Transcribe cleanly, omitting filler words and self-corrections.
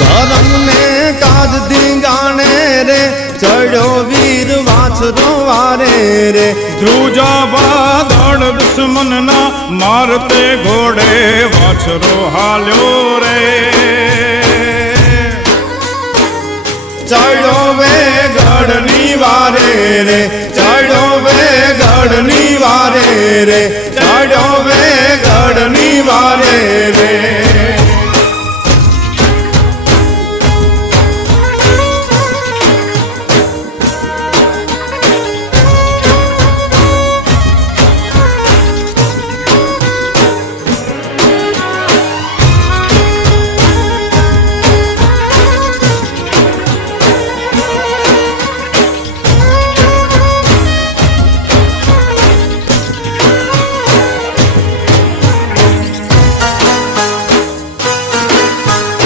ધર્મ ને કાજ ધીંગાણે રે ચડ્યો વીર વાછરો વારે રે ધ્રુજા બાદળ દુશ્મન ના મારતે ઘોડે વાછરો હાલ્યો રે ચડ્યો વેગડની વારે રે ચડ્યો વેગડની વારે રે ચડ્યો વેગડની વારે રે